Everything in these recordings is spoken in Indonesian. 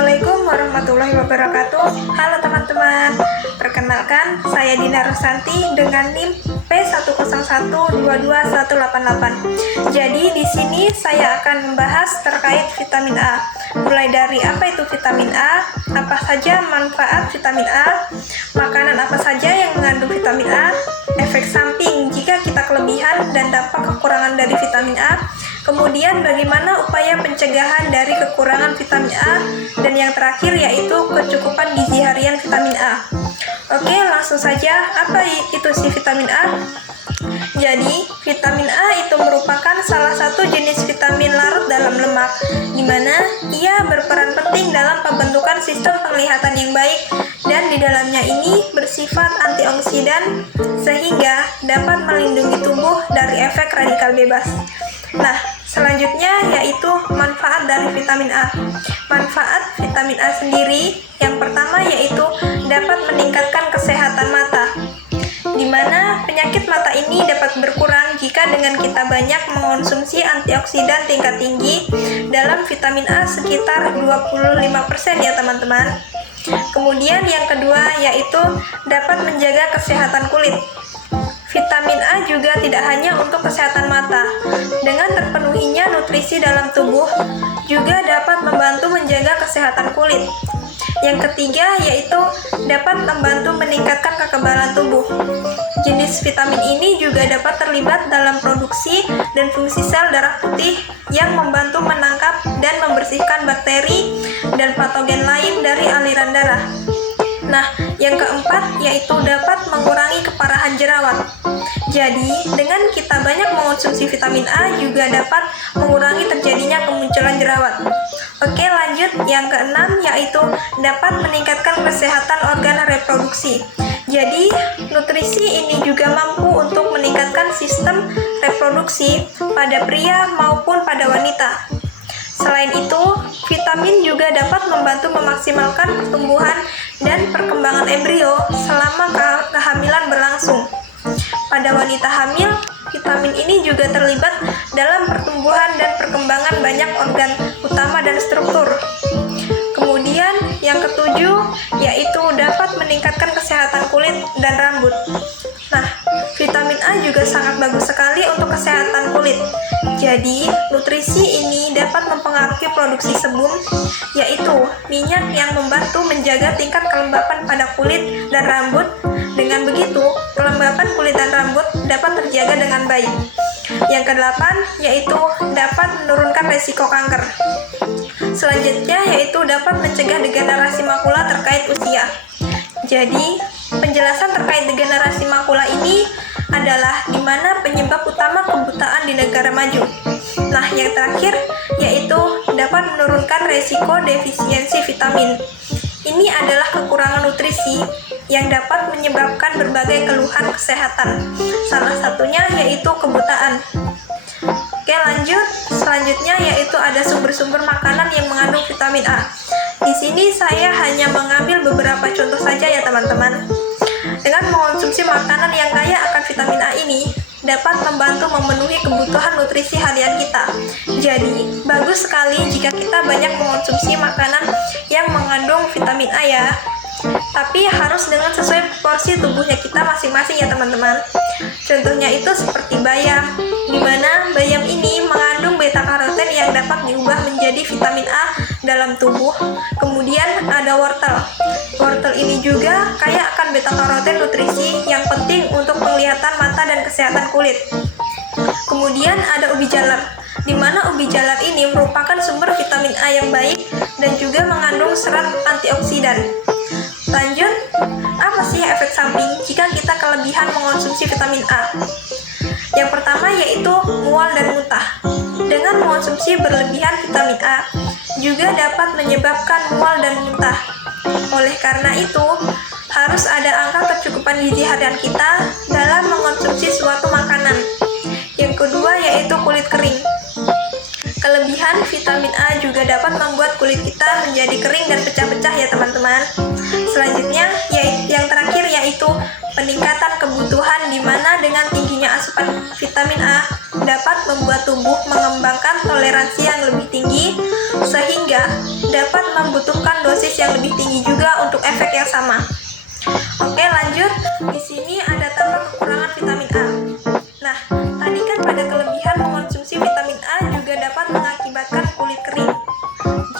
Assalamualaikum warahmatullahi wabarakatuh. Halo teman-teman, perkenalkan saya Dina Rosanti dengan NIM P101221888. Jadi di sini saya akan membahas terkait vitamin A. Mulai dari apa itu vitamin A, apa saja manfaat vitamin A, makanan apa saja yang mengandung vitamin A, efek samping jika kita kelebihan dan dampak kekurangan dari vitamin A. Kemudian bagaimana upaya pencegahan dari kekurangan vitamin A, dan yang terakhir yaitu kecukupan gizi harian vitamin A. Oke, langsung saja, apa itu si vitamin A? Jadi, vitamin A itu merupakan salah satu jenis vitamin larut dalam lemak, di mana ia berperan penting dalam pembentukan sistem penglihatan yang baik, dan di dalamnya ini bersifat antioksidan sehingga dapat melindungi tubuh dari efek radikal bebas. Nah, selanjutnya yaitu manfaat dari vitamin A. Manfaat vitamin A sendiri yang pertama yaitu dapat meningkatkan kesehatan mata, di mana penyakit mata ini dapat berkurang jika dengan kita banyak mengonsumsi antioksidan tingkat tinggi dalam vitamin A sekitar 25% ya teman-teman. Kemudian yang kedua yaitu dapat menjaga kesehatan kulit. Vitamin A juga tidak hanya untuk kesehatan mata. Dengan terpenuhinya nutrisi dalam tubuh juga dapat membantu menjaga kesehatan kulit. Yang ketiga yaitu dapat membantu meningkatkan kekebalan tubuh. Jenis vitamin ini juga dapat terlibat dalam produksi dan fungsi sel darah putih yang membantu menangkap dan membersihkan bakteri dan patogen lain dari aliran darah. Nah, yang keempat yaitu dapat mengurangi keparahan jerawat. Jadi, dengan kita banyak mengonsumsi vitamin A juga dapat mengurangi terjadinya kemunculan jerawat. Oke, lanjut yang keenam yaitu dapat meningkatkan kesehatan organ reproduksi. Jadi, nutrisi ini juga mampu untuk meningkatkan sistem reproduksi pada pria maupun pada wanita. Selain itu, vitamin juga dapat membantu memaksimalkan pertumbuhan dan perkembangan embrio selama kehamilan berlangsung. Pada wanita hamil, vitamin ini juga terlibat dalam pertumbuhan dan perkembangan banyak organ utama dan struktur. Kemudian, yang ketujuh yaitu dapat meningkatkan kesehatan kulit dan rambut. Nah, vitamin A juga sangat bagus sekali untuk kesehatan kulit. Jadi, nutrisi ini dapat mempengaruhi produksi sebum, yaitu minyak yang membantu menjaga tingkat kelembapan pada kulit dan rambut. Dengan begitu, kelembapan kulit dan rambut dapat terjaga dengan baik. Yang kedelapan, yaitu dapat menurunkan resiko kanker. Selanjutnya, yaitu dapat mencegah degenerasi makula terkait usia. Jadi, penjelasan terkait degenerasi makula ini adalah di mana penyebab utama kebutaan di negara maju. Nah, yang terakhir yaitu dapat menurunkan resiko defisiensi vitamin. Ini adalah kekurangan nutrisi yang dapat menyebabkan berbagai keluhan kesehatan. Salah satunya yaitu kebutaan. Oke, lanjut. Selanjutnya yaitu ada sumber-sumber makanan yang mengandung vitamin A. Di sini saya hanya mengambil beberapa contoh saja ya teman-teman. Dengan mengonsumsi makanan yang kaya akan vitamin A ini dapat membantu memenuhi kebutuhan nutrisi harian kita. Jadi, bagus sekali jika kita banyak mengonsumsi makanan yang mengandung vitamin A ya. Tapi harus dengan sesuai porsi tubuhnya kita masing-masing ya teman-teman. Contohnya itu seperti bayam, di mana bayam ini mengandung beta karoten yang dapat diubah menjadi vitamin A dalam tubuh. Kemudian ada wortel. Wortel ini juga kaya akan beta karoten nutrisi yang penting untuk penglihatan mata dan kesehatan kulit. Kemudian ada ubi jalar, di mana ubi jalar ini merupakan sumber vitamin A yang baik dan juga mengandung serat antioksidan. Lanjut, apa sih efek samping jika kita kelebihan mengonsumsi vitamin A? Yang pertama yaitu mual dan muntah. Dengan mengonsumsi berlebihan vitamin A juga dapat menyebabkan mual dan muntah. Oleh karena itu, harus ada angka kecukupan gizi harian kita dalam mengonsumsi suatu makanan. Yang kedua yaitu kulit kering. Kelebihan vitamin A juga dapat membuat kulit kita menjadi kering dan pecah-pecah ya teman-teman. Selanjutnya, yang terakhir yaitu peningkatan kebutuhan, di mana dengan tingginya asupan vitamin A dapat membuat tubuh mengembangkan toleransi yang lebih tinggi sehingga dapat membutuhkan dosis yang lebih tinggi juga untuk efek yang sama. Oke, lanjut. Di sini ada tambah kekurangan vitamin A. Nah, tadi kan pada kelebihan mengonsumsi vitamin A juga dapat mengakibatkan kulit kering.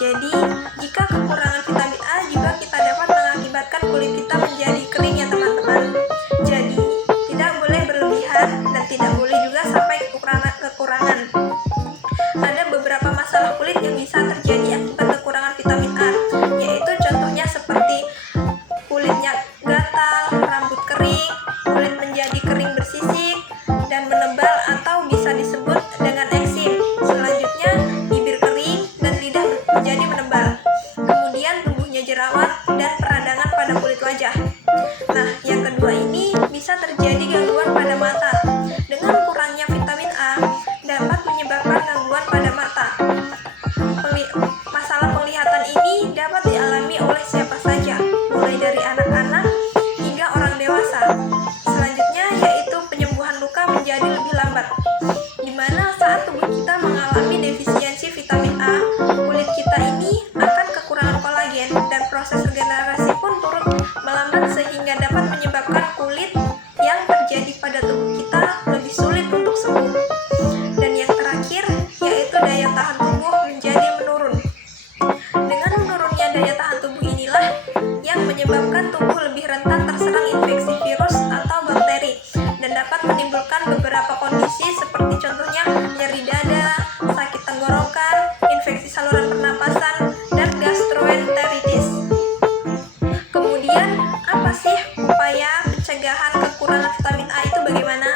Jadi, jika kekurangan vitamin A juga kita dapat mengakibatkan kulit kita menjadi kering ya teman-teman. Jadi, tidak boleh berlebihan dan tidak boleh juga sampai kekurangan. Ada beberapa masalah kulit yang bisa terjadi akibat kekurangan vitamin A, yaitu contohnya seperti kulitnya gatal, rambut kering, kulit menjadi kering bersisik dan menebal atau bisa disebut dengan eksim. Selanjutnya, bibir kering dan lidah menjadi menebal. Kemudian tumbuhnya jerawat dan peradangan pada kulit wajah. Nah, yang kedua ini bisa terjadi gangguan pada mata. Dengan kurangnya vitamin A dapat menyebabkan gangguan pada mata. Masalah penglihatan ini dapat dialami oleh siapa saja, mulai dari anak-anak hingga orang dewasa. Selanjutnya yaitu penyembuhan luka menjadi lebih lambat, di mana saat tubuh kita mengalami defisiensi vitamin A, kulit kita ini akan kekurangan kolagen dan proses regenerasi pun turut melambat sehingga dapat menyebabkan kulit yang terjadi pada tubuh kita lebih sulit untuk sembuh. Dan yang terakhir yaitu daya tahan tubuh menjadi menurun. Dengan menurunnya daya tahan tubuh inilah yang menyebabkan tubuh lebih rentan terserang infeksi virus atau bakteri dan dapat menimbulkan beberapa kondisi seperti contohnya nyeri dada, sakit tenggorokan, infeksi saluran pernapasan, dan gastroenteritis. Kemudian, apa sih upaya pencegahan kekurangan vitamin A itu bagaimana?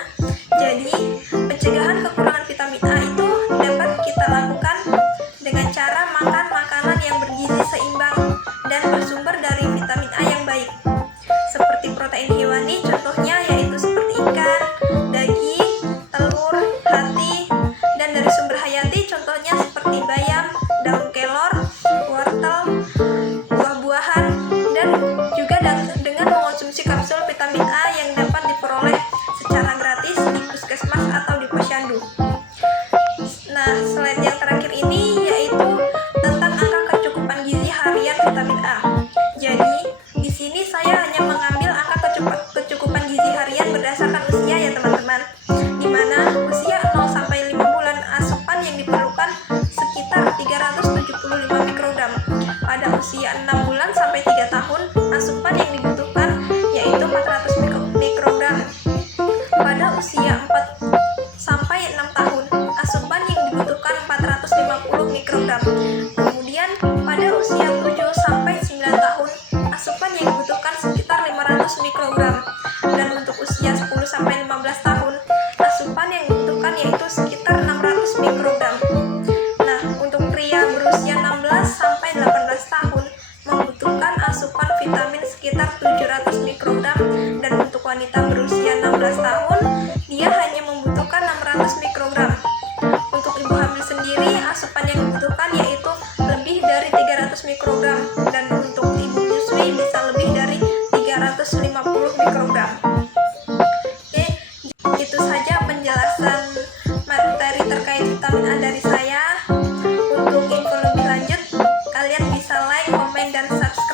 Jadi, pencegahan kekurangan vitamin A itu dapat kita lakukan dengan cara makan makanan yang bergizi seimbang dan bersumber dari vitamin A yang baik. Seperti protein hewani, contohnya yaitu seperti ikan, daging, telur, hati, dan dari sumber hayati, contohnya seperti bayam, daun kelor, wortel, buah-buahan, dan juga dengan mengonsumsi kapsul vitamin A yang dapat diperoleh secara gratis di puskesmas atau di posyandu. Nah, slide yang terakhir ini yaitu tentang angka kecukupan gizi harian vitamin A. Jadi, di sini saya hanya mengambil angka kecukupan gizi harian berdasarkan usia ya teman-teman. Di mana usia 0 sampai 5 bulan asupan yang diperlukan sekitar 375 mikrogram. Pada usia 6 bulan sampai 3 tahun asupan yang dibutuhkan yaitu 400 mikrogram. Pada usia 4 sampai 6 tahun asupan yang dibutuhkan 450 mikrogram. Kemudian pada usia 7 sampai 9 tahun asupan yang dibutuhkan sekitar 500 mikrogram. Dan untuk usia 10 sampai 15 tahun asupan yang dibutuhkan yaitu sekitar 600 mikrogram. Nah, untuk pria berusia 16 sampai 18 tahun membutuhkan asupan vitamin sekitar 700 mikrogram, dan untuk wanita berusia 16 tahun dia hanya membutuhkan 600 mikrogram. Untuk ibu hamil sendiri asupan yang dibutuhkan yaitu lebih dari 300 mikrogram, dan untuk ibu menyusui bisa lebih dari 350 mikrogram. Oke, itu saja penjelasan materi terkait vitamin A dari saya. Untuk info lebih lanjut kalian bisa like, komen, dan subscribe